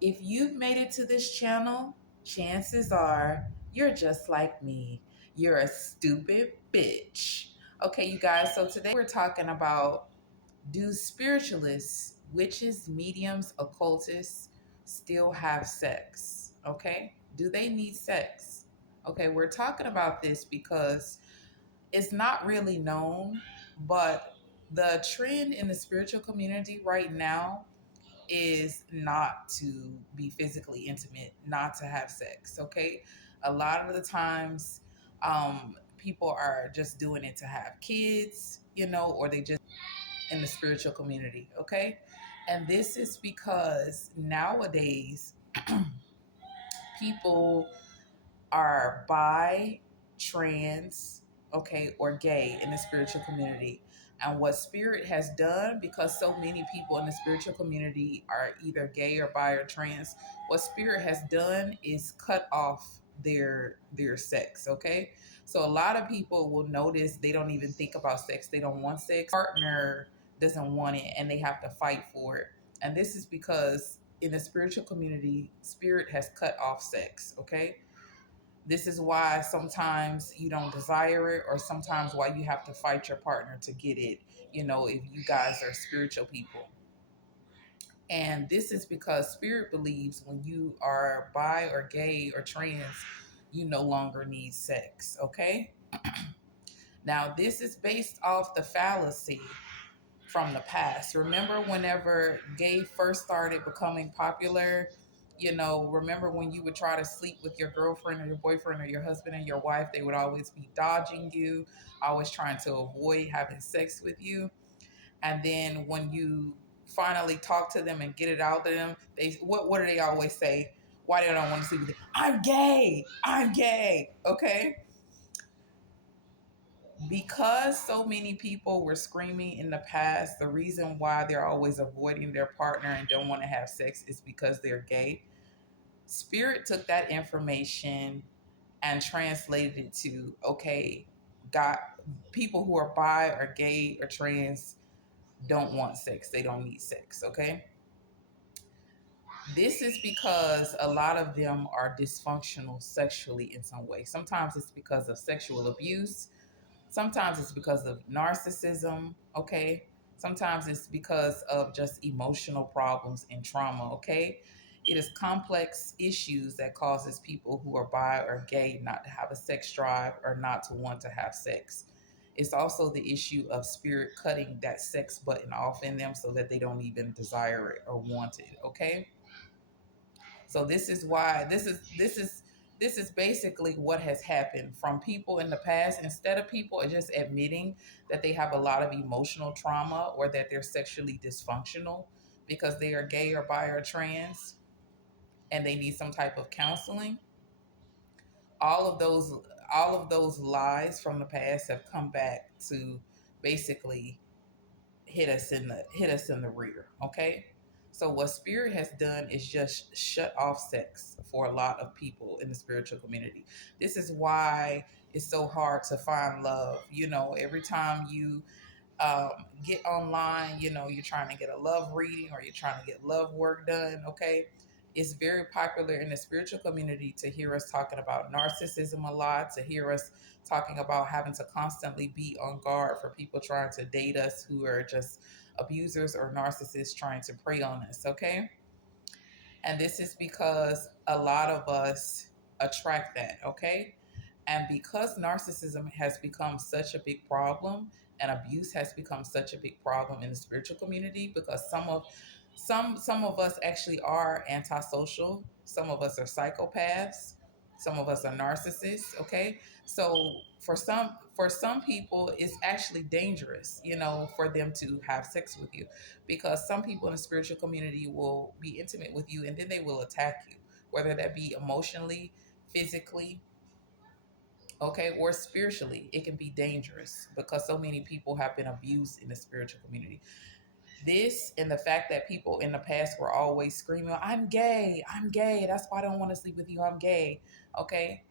If you've made it to this channel, chances are you're just like me. You're a stupid bitch. Okay, you guys, so today we're talking about, do spiritualists, witches, mediums, occultists still have sex? Okay, do they need sex? Okay, we're talking about this because it's not really known, but the trend in the spiritual community right now is not to be physically intimate, not to have sex. Okay, a lot of the times, people are just doing it to have kids, or they just in the spiritual community. Okay, and this is because nowadays people are bi, trans, okay, or gay in the spiritual community. And what spirit has done, because so many people in the spiritual community are either gay or bi or trans, what spirit has done is cut off their sex, okay? So a lot of people will notice they don't even think about sex. They don't want sex. Partner doesn't want it and they have to fight for it. And this is because in the spiritual community, spirit has cut off sex, okay? This is why sometimes you don't desire it, or sometimes why you have to fight your partner to get it, if you guys are spiritual people. And this is because spirit believes when you are bi or gay or trans, you no longer need sex, okay? Now, this is based off the fallacy from the past. Remember whenever gay first started becoming popular, remember when you would try to sleep with your girlfriend or your boyfriend or your husband and your wife, they would always be dodging you, always trying to avoid having sex with you. And then when you finally talk to them and get it out of them, what do they always say? Why they don't want to sleep with you? I'm gay. I'm gay. Okay? Because so many people were screaming in the past, the reason why they're always avoiding their partner and don't want to have sex is because they're gay. Spirit took that information and translated it to, okay, God, people who are bi or gay or trans don't want sex. They don't need sex, okay? This is because a lot of them are dysfunctional sexually in some way. Sometimes it's because of sexual abuse. Sometimes it's because of narcissism, okay? Sometimes it's because of just emotional problems and trauma, okay? It is complex issues that causes people who are bi or gay not to have a sex drive or not to want to have sex. It's also the issue of spirit cutting that sex button off in them so that they don't even desire it or want it, okay? So this is why this is basically what has happened from people in the past. Instead of people just admitting that they have a lot of emotional trauma or that they're sexually dysfunctional because they are gay or bi or trans and they need some type of counseling, all of those all of those lies from the past have come back to basically hit us in the rear, okay? So what spirit has done is just shut off sex for a lot of people in the spiritual community. This is why it's so hard to find love. Every time you um, get online, you're trying to get a love reading or you're trying to get love work done, okay? It's very popular in the spiritual community to hear us talking about narcissism a lot, to hear us talking about having to constantly be on guard for people trying to date us who are just abusers or narcissists trying to prey on us, okay? And this is because a lot of us attract that, okay? And because narcissism has become such a big problem and abuse has become such a big problem in the spiritual community, because some of us actually are antisocial, some of us are psychopaths, some of us are narcissists, okay? So for some people it's actually dangerous, for them to have sex with you, because some people in the spiritual community will be intimate with you and then they will attack you, whether that be emotionally, physically, okay, or spiritually. It can be dangerous because so many people have been abused in the spiritual community. This and the fact that people in the past were always screaming, I'm gay, I'm gay, that's why I don't want to sleep with you, I'm gay, okay?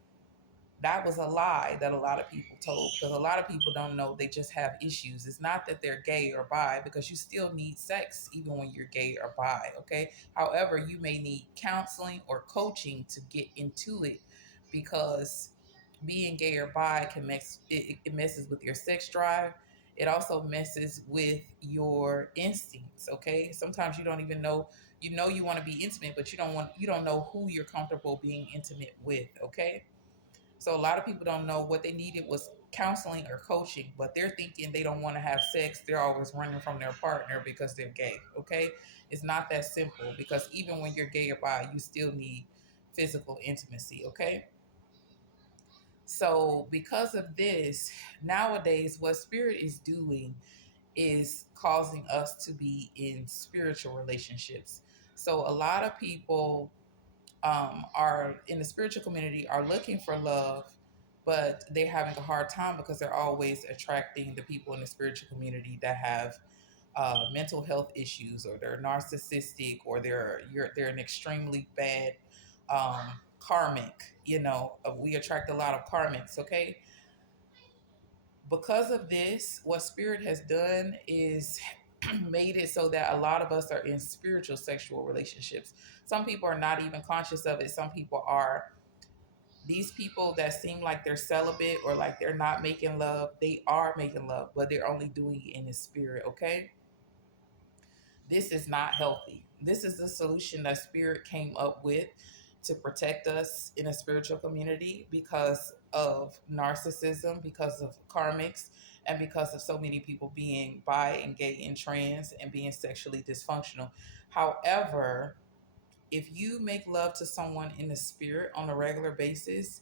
That was a lie that a lot of people told, because a lot of people don't know they just have issues. It's not that they're gay or bi, because you still need sex even when you're gay or bi, okay? However, you may need counseling or coaching to get into it, because being gay or bi can it messes with your sex drive. It also messes with your instincts, okay? Sometimes you don't even know, you want to be intimate, but you don't know who you're comfortable being intimate with, okay? So a lot of people don't know what they needed was counseling or coaching, but they're thinking they don't want to have sex. They're always running from their partner because they're gay. Okay. It's not that simple, because even when you're gay or bi, you still need physical intimacy. Okay. So because of this, nowadays, what spirit is doing is causing us to be in spiritual relationships. So a lot of people are in the spiritual community are looking for love, but they're having a hard time because they're always attracting the people in the spiritual community that have mental health issues, or they're narcissistic, or they're an extremely bad karmic. We attract a lot of karmics. Okay, because of this, what spirit has done is made it so that a lot of us are in spiritual sexual relationships. Some people are not even conscious of it. Some people are. These people that seem like they're celibate or like they're not making love, they are making love, but they're only doing it in the spirit. Okay, this is not healthy. This is the solution that spirit came up with to protect us in a spiritual community, because of narcissism, because of karmics, and because of so many people being bi and gay and trans and being sexually dysfunctional. However, if you make love to someone in the spirit on a regular basis,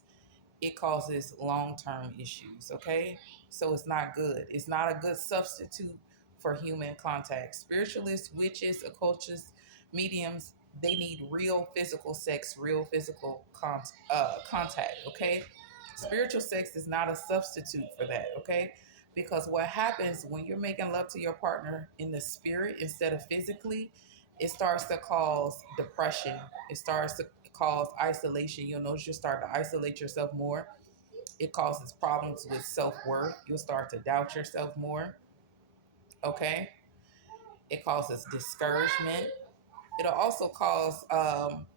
it causes long-term issues. Okay, so it's not good. It's not a good substitute for human contact. Spiritualists, witches, occultists, mediums, they need real physical sex, real physical contact. Okay, spiritual sex is not a substitute for that. Okay, because what happens when you're making love to your partner in the spirit instead of physically, it starts to cause depression. It starts to cause isolation. You'll notice you start to isolate yourself more. It causes problems with self-worth. You'll start to doubt yourself more. Okay. It causes discouragement. It'll also cause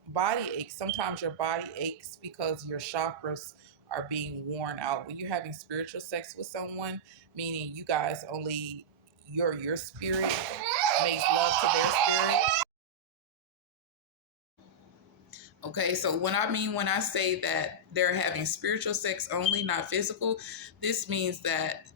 body aches. Sometimes your body aches because your chakras are being worn out. When you're having spiritual sex with someone, meaning you guys only your spirit makes love to their spirit. Okay, so when I say that they're having spiritual sex only, not physical, this means that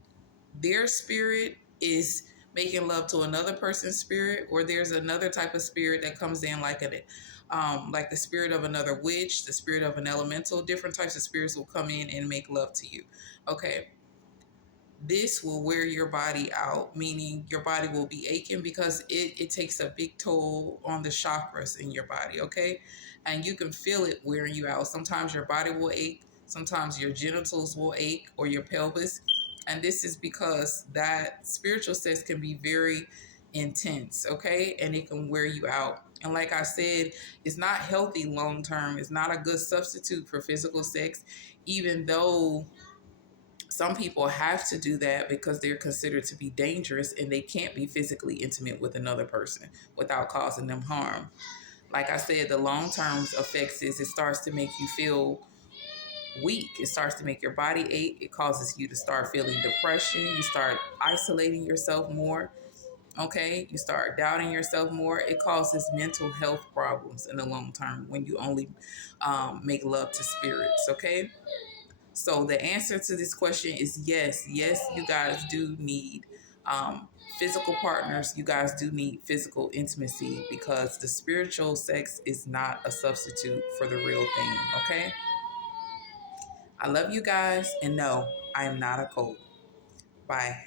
their spirit is making love to another person's spirit, or there's another type of spirit that comes in like the spirit of another witch, the spirit of an elemental. Different types of spirits will come in and make love to you. Okay, this will wear your body out, meaning your body will be aching, because it takes a big toll on the chakras in your body. Okay, and you can feel it wearing you out. Sometimes your body will ache, sometimes your genitals will ache, or your pelvis. And this is because that spiritual sex can be very intense. Okay, and it can wear you out. And like I said, it's not healthy long term. It's not a good substitute for physical sex, even though some people have to do that because they're considered to be dangerous and they can't be physically intimate with another person without causing them harm. Like I said, the long term effects is it starts to make you feel weak. It starts to make your body ache. It causes you to start feeling depression. You start isolating yourself more. Okay, you start doubting yourself more. It causes mental health problems in the long term when you only make love to spirits. Okay, so the answer to this question is yes. Yes, you guys do need physical partners. You guys do need physical intimacy, because the spiritual sex is not a substitute for the real thing. Okay, I love you guys, and no, I am not a cult. Bye.